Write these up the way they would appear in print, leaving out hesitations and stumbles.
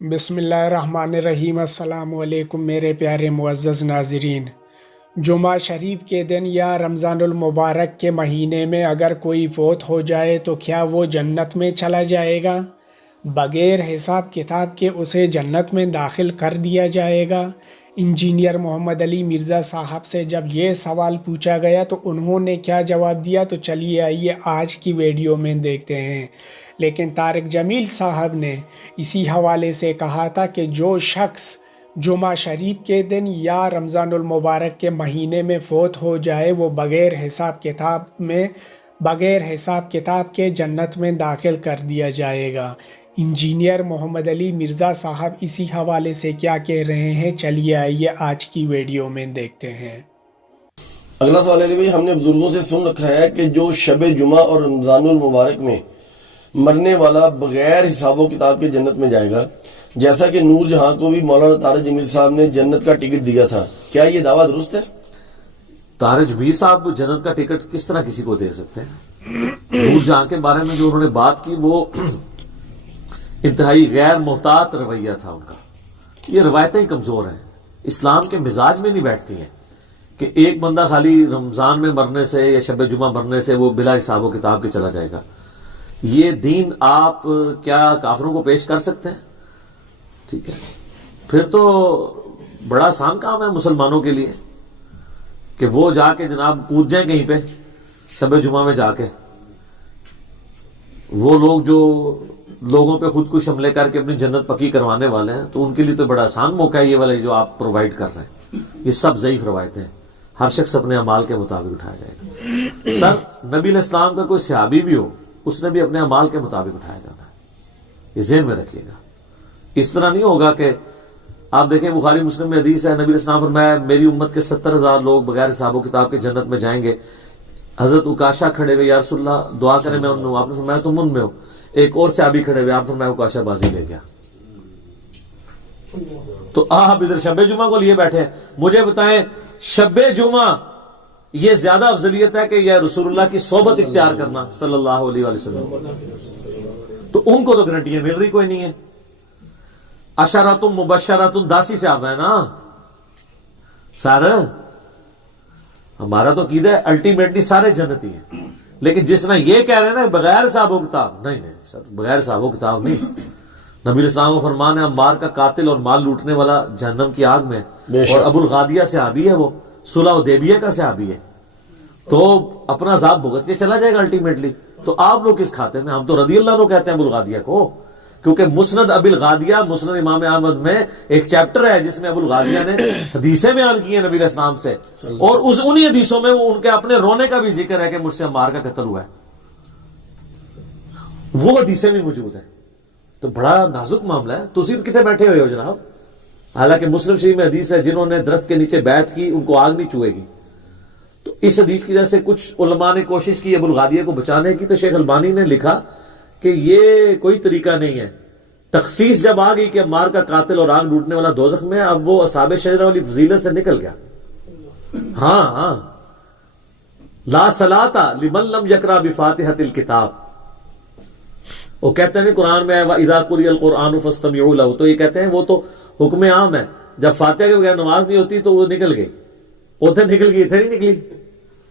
بسم اللہ الرحمن الرحیم۔ السلام علیکم میرے پیارے معزز ناظرین۔ جمعہ شریف کے دن یا رمضان المبارک کے مہینے میں اگر کوئی فوت ہو جائے تو کیا وہ جنت میں چلا جائے گا؟ بغیر حساب کتاب کے اسے جنت میں داخل کر دیا جائے گا؟ انجینئر محمد علی مرزا صاحب سے جب یہ سوال پوچھا گیا تو انہوں نے کیا جواب دیا، تو چلیے آئیے آج کی ویڈیو میں دیکھتے ہیں۔ لیکن طارق جمیل صاحب نے اسی حوالے سے کہا تھا کہ جو شخص جمعہ شریف کے دن یا رمضان المبارک کے مہینے میں فوت ہو جائے وہ بغیر حساب کتاب کے جنت میں داخل کر دیا جائے گا۔ انجینئر محمد علی مرزا صاحب اسی حوالے سے کیا کہہ رہے ہیں، چلیے آئیے آج کی ویڈیو میں دیکھتے ہیں۔ اگلا سوال ہے بھائی، ہم نے بزرگوں سے سن رکھا ہے کہ جو شب جمعہ اور رمضان المبارک میں مرنے والا بغیر حساب و کتاب کے جنت میں جائے گا، جیسا کہ نور جہاں کو بھی مولانا طارق جمیل صاحب نے جنت کا ٹکٹ دیا تھا، کیا یہ دعویٰ درست ہے؟ طارق جمیل صاحب جنت کا ٹکٹ کس طرح کسی کو دے سکتے ہیں؟ نور جہاں کے بارے میں جو انہوں نے بات کی وہ انتہائی غیر محتاط رویہ تھا ان کا۔ یہ روایتیں کمزور ہیں، اسلام کے مزاج میں نہیں بیٹھتی ہیں کہ ایک بندہ خالی رمضان میں مرنے سے یا شب جمعہ مرنے سے وہ بلا حساب و کتاب کے چلا جائے گا۔ یہ دین آپ کیا کافروں کو پیش کر سکتے ہیں؟ ٹھیک ہے، پھر تو بڑا آسان کام ہے مسلمانوں کے لیے کہ وہ جا کے جناب کود جائیں کہیں پہ شب جمعہ میں جا کے۔ وہ لوگ جو لوگوں پہ خود کو حملے کر کے اپنی جنت پکی کروانے والے ہیں تو ان کے لیے تو بڑا آسان موقع ہے یہ والے جو آپ پرووائڈ کر رہے ہیں۔ یہ سب ضعیف روایتیں ہیں، ہر شخص اپنے اعمال کے مطابق اٹھایا جائے گا۔ سر نبی علیہ السلام کا کوئی صحابی بھی ہو اس نے بھی اپنے اعمال کے مطابق اٹھایا جانا ہے، یہ ذہن میں رکھیے گا۔ اس طرح نہیں ہوگا کہ آپ دیکھیں بخاری مسلم میں حدیث ہے، نبی علیہ السلام فرمایا میری امت کے 70,000 لوگ بغیر حساب و کتاب کے جنت میں جائیں گے۔ حضرت اکاشا کھڑے ہوئے، یا رسول اللہ دعا کریں میں ان میں ہوں، آپ نے فرمایا تم ان میں ہو۔ ایک اور صحابی کھڑے ہوئے، آپ نے فرمایا اکاشا بازی لے گیا۔ تو آپ ادھر شب جمعہ کو لیے بیٹھے ہیں، مجھے بتائیں شب جمعہ یہ زیادہ افضلیت ہے کہ یہ رسول اللہ کی صحبت اختیار کرنا صلی اللہ علیہ وآلہ وسلم؟ تو ان کو تو گارنٹیاں مل رہی کوئی نہیں ہے۔ اشارات مبشرات 10 سے آپ ہے نا سر، ہمارا تو عقیدہ ہے الٹیمیٹلی سارے جنتی ہیں، لیکن جس نے یہ کہہ رہے ہیں نا بغیر حساب و کتاب، نہیں سر بغیر حساب و کتاب نہیں۔ نبی علیہ السلام کا فرمان ہے عمار کا قاتل اور مال لوٹنے والا جہنم کی آگ میں، اور ابو الغادیہ صحابی ہے، وہ صلح حدیبیہ کا صحابی ہے، تو اپنا عذاب بھگت کے چلا جائے گا الٹیمیٹلی۔ تو آپ لوگ کس کھاتے میں؟ ہم تو رضی اللہ عنہ کہتے ہیں ابو الغادیہ کو، کیونکہ مسند ابی الغادیہ مسند امام احمد میں ایک چیپٹر ہے جس میں ابو الغادیہ نے حدیثیں بیان کی ہیں نبی علیہ السلام سے، اور انہی حدیثوں میں ان کے اپنے رونے کا بھی ذکر ہے کہ مجھ سے عمار کا قتل ہوا ہے، وہ حدیثیں بھی موجود ہیں۔ تو بڑا نازک معاملہ ہے، تو صرف کتنے بیٹھے ہوئے ہو جناب؟ حالانکہ مسلم شریف میں حدیث ہے جنہوں نے درخت کے نیچے بیعت کی ان کو آگ نہیں چوئے گی۔ تو اس حدیث کی وجہ سے کچھ علماء نے کوشش کی ابو الغادیہ کو بچانے کی، تو شیخ البانی نے لکھا کہ یہ کوئی طریقہ نہیں ہے۔ تخصیص جب آ گئی کہ عمار کا قاتل اور آگ لوٹنے والا دوزخ میں، اب وہ اصحاب شجرہ والی فضیلت سے نکل گیا۔ ہاں لا صلاۃ لمن لم یقرأ بفاتحۃ الکتاب، وہ کہتے ہیں قرآن میں وَإِذَا قُرِئَ الْقُرْآنُ فَاسْتَمِعُوا لَهُ، تو یہ کہتے ہیں وہ تو حکم عام ہے، جب فاتحہ کے بغیر نماز نہیں ہوتی تو وہ نکل گئی، ادھر نکل گئی ادھر ہی نکلی۔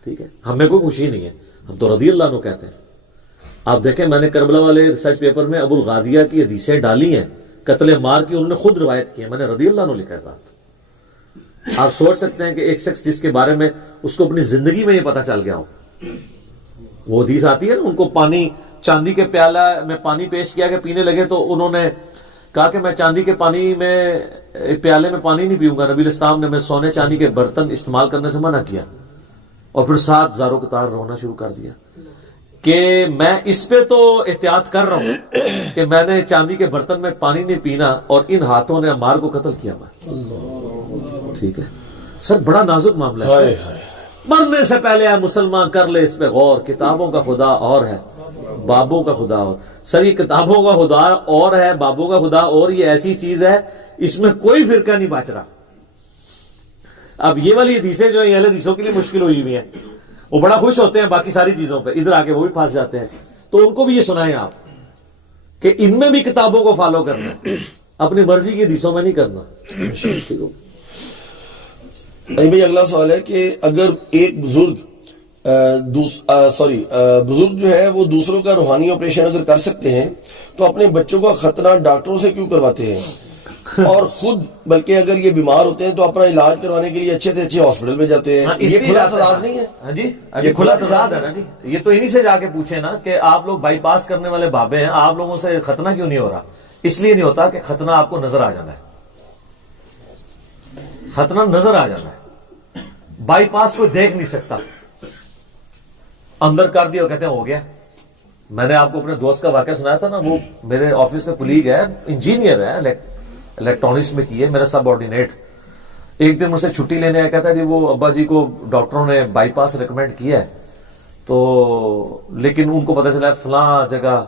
ٹھیک ہے، ہمیں کوئی خوشی نہیں ہے، ہم تو رضی اللہ عنہ کہتے ہیں۔ آپ دیکھیں میں نے کربلا والے ریسرچ پیپر میں ابو الغادیہ کی حدیثیں ڈالی ہیں قتل عمار کی، انہوں نے خود روایت کی ہے، میں نے رضی اللہ عنہ لکھا ہے بات۔ آپ سوچ سکتے ہیں کہ ایک شخص جس کے بارے میں اس کو اپنی زندگی میں یہ پتہ چل گیا ہو، وہ حدیث آتی ہے نا، ان کو پانی چاندی کے پیالہ میں پانی پیش کیا کہ پینے لگے، تو انہوں نے کہا کہ میں چاندی کے پانی میں پیالے میں پانی نہیں پیوں گا، نبی علیہ السلام نے میں سونے چاندی کے برتن استعمال کرنے سے منع کیا، اور پھر ساتھ زاروں قطار رونا شروع کر دیا کہ میں اس پہ تو احتیاط کر رہا ہوں کہ میں نے چاندی کے برتن میں پانی نہیں پینا، اور ان ہاتھوں نے عمار کو قتل کیا ہوا۔ ٹھیک ہے سر، بڑا نازک معاملہ ہے، مرنے سے پہلے ہے مسلمان کر لے اس پہ غور۔ کتابوں کا خدا اور ہے، بابوں کا خدا اور۔ سر یہ کتابوں کا خدا اور ہے، بابوں کا خدا اور، یہ ایسی چیز ہے اس میں کوئی فرقہ نہیں بچ رہا۔ اب یہ والی حدیثیں جو ہیں اہل حدیثوں کے لیے مشکل ہوئی ہوئی ہیں، وہ بڑا خوش ہوتے ہیں باقی ساری چیزوں پہ، ادھر آ کے وہ بھی پھنس جاتے ہیں۔ تو ان کو بھی یہ سنائیں آپ کہ ان میں بھی کتابوں کو فالو کرنا ہے۔ اپنی مرضی کی حدیثوں میں نہیں کرنا. بھائی اگلا سوال ہے کہ اگر ایک بزرگ بزرگ جو ہے وہ دوسروں کا روحانی آپریشن اگر کر سکتے ہیں تو اپنے بچوں کا ختنہ ڈاکٹروں سے کیوں کرواتے ہیں؟ اور خود بلکہ اگر یہ بیمار ہوتے ہیں تو اپنا علاج کروانے کے لیے اچھے سے اچھے ہاسپٹل میں جاتے ہیں. یہ کھلا تضاد نہیں ہے؟ ہاں جی یہ کھلا تضاد ہے نا جی. یہ تو انہی سے جا کے پوچھیں نا کہ آپ لوگ بائی پاس کرنے والے بابے ہیں, آپ لوگوں سے ختنہ کیوں نہیں ہو رہا؟ اس لیے نہیں ہوتا کہ ختنہ آپ کو نظر آ جانا ہے. ختنہ نظر آ جانا ہے, بائی پاس کوئی دیکھ نہیں سکتا. اندر کر دیا کہتے ہیں ہو گیا. میں نے آپ کو اپنے دوست کا واقعہ سنایا تھا نا, وہ میرے آفس کا کلیگ ہے, انجینئر ہے, الیکٹرانکس میں کی ہے, میرا سب آرڈینیٹ. ایک دن مجھ سے چھٹی لینے آیا, کہتا ہے جی وہ ابا جی کو ڈاکٹروں نے بائی پاس ریکمینڈ کیا ہے, تو لیکن ان کو پتہ چلا فلاں جگہ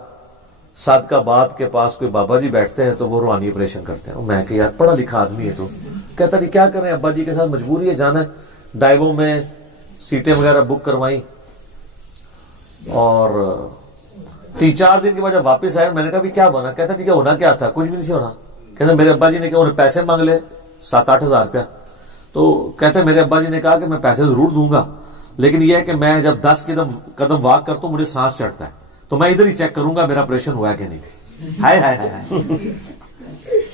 صادقہ آباد کے پاس کوئی بابا جی بیٹھتے ہیں تو وہ روحانی آپریشن کرتے ہیں. میں کہ یار پڑھا لکھا آدمی ہے تو. کہتا جی کیا کریں, ابا جی کے ساتھ مجبوری ہے, جانا ہے. ڈائیووں میں سیٹیں وغیرہ بک کروائیں, اور 3-4 دن کے بعد جب واپس آئے میں نے کہا بھی کیا بنا؟ کہتا ٹھیک ہے ہونا کیا تھا؟ کچھ بھی نہیں ہونا. کہتے میرے ابا جی نے کہا, انہیں پیسے مانگ لے 7-8 ہزار روپیہ. تو کہتے میرے ابا جی نے کہا کہ میں پیسے ضرور دوں گا, لیکن یہ ہے کہ میں جب 10 قدم واک کرتا ہوں مجھے سانس چڑھتا ہے, تو میں ادھر ہی چیک کروں گا میرا آپریشن ہوا ہے کہ نہیں. ہائے ہائے ہائے,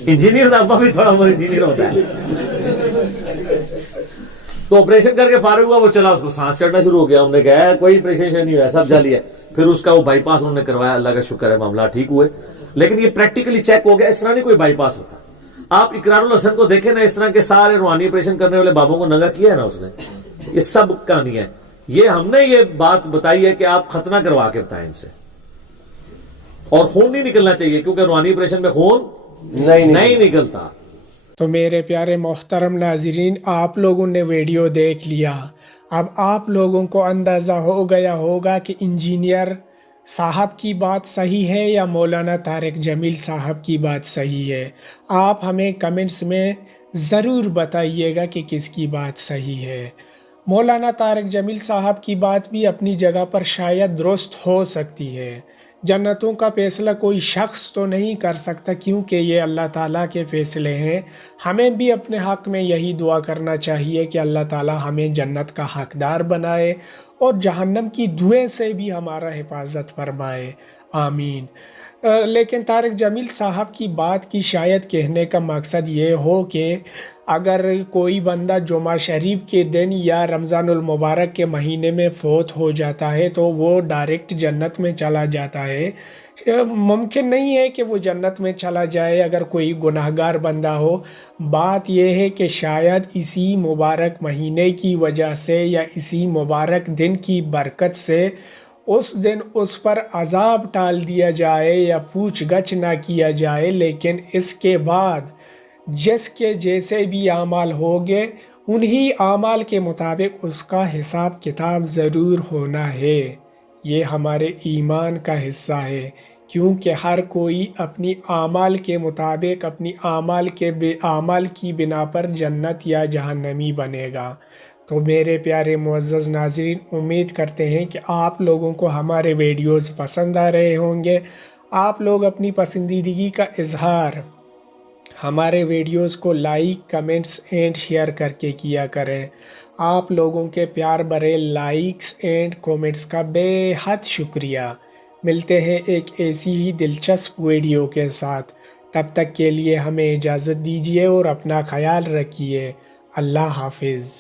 انجینئر کا ابا بھی تھوڑا بہت انجینئر ہوتا ہے. تو آپریشن کر کے فارغ ہوا, وہ چلا, اس کو سانس چڑھنا شروع ہو گیا. ہم نے کہا کوئی آپریشن نہیں ہوا, سب جعلی ہے. پھر اس کا وہ بائی پاس انہوں نے کروایا, اللہ کا شکر ہے معاملہ ٹھیک ہوئے. لیکن یہ پریکٹیکلی چیک ہو گیا, اس طرح نہیں کوئی بائی پاس ہوتا. آپ اقرار الحسن کو دیکھیں نا, اس طرح کے سارے روحانی آپریشن کرنے والے بابوں کو ننگا کیا ہے نا اس نے. یہ سب کہانی ہے. یہ ہم نے یہ بات بتائی ہے کہ آپ ختنہ کروا کے بتائیں ان سے, اور خون نہیں نکلنا چاہیے کیونکہ روحانی آپریشن میں خون نہیں نکلتا. تو میرے پیارے محترم ناظرین, آپ لوگوں نے ویڈیو دیکھ لیا. اب آپ لوگوں کو اندازہ ہو گیا ہوگا کہ انجینئر صاحب کی بات صحیح ہے یا مولانا طارق جمیل صاحب کی بات صحیح ہے. آپ ہمیں کمنٹس میں ضرور بتائیے گا کہ کس کی بات صحیح ہے. مولانا طارق جمیل صاحب کی بات بھی اپنی جگہ پر شاید درست ہو سکتی ہے. جنتوں کا فیصلہ کوئی شخص تو نہیں کر سکتا, کیونکہ یہ اللہ تعالیٰ کے فیصلے ہیں. ہمیں بھی اپنے حق میں یہی دعا کرنا چاہیے کہ اللہ تعالیٰ ہمیں جنت کا حقدار بنائے اور جہنم کی دھویں سے بھی ہمارا حفاظت فرمائے, آمین. لیکن طارق جمیل صاحب کی بات کی شاید کہنے کا مقصد یہ ہو کہ اگر کوئی بندہ جمعہ شریف کے دن یا رمضان المبارک کے مہینے میں فوت ہو جاتا ہے تو وہ ڈائریکٹ جنت میں چلا جاتا ہے. ممکن نہیں ہے کہ وہ جنت میں چلا جائے اگر کوئی گناہگار بندہ ہو. بات یہ ہے کہ شاید اسی مبارک مہینے کی وجہ سے یا اسی مبارک دن کی برکت سے اس دن اس پر عذاب ٹال دیا جائے یا پوچھ گچھ نہ کیا جائے, لیکن اس کے بعد جس کے جیسے بھی اعمال ہوگے انہی اعمال کے مطابق اس کا حساب کتاب ضرور ہونا ہے. یہ ہمارے ایمان کا حصہ ہے, کیونکہ ہر کوئی اپنی اعمال کے مطابق اپنی اعمال کی بنا پر جنت یا جہنمی بنے گا. تو میرے پیارے معزز ناظرین, امید کرتے ہیں کہ آپ لوگوں کو ہمارے ویڈیوز پسند آ رہے ہوں گے. آپ لوگ اپنی پسندیدگی کا اظہار ہمارے ویڈیوز کو لائک, کمنٹس اینڈ شیئر کر کے کیا کریں. آپ لوگوں کے پیار بھرے لائکس اینڈ کومنٹس کا بے حد شکریہ. ملتے ہیں ایک ایسی ہی دلچسپ ویڈیو کے ساتھ. تب تک کے لیے ہمیں اجازت دیجیے اور اپنا خیال رکھیے. اللہ حافظ.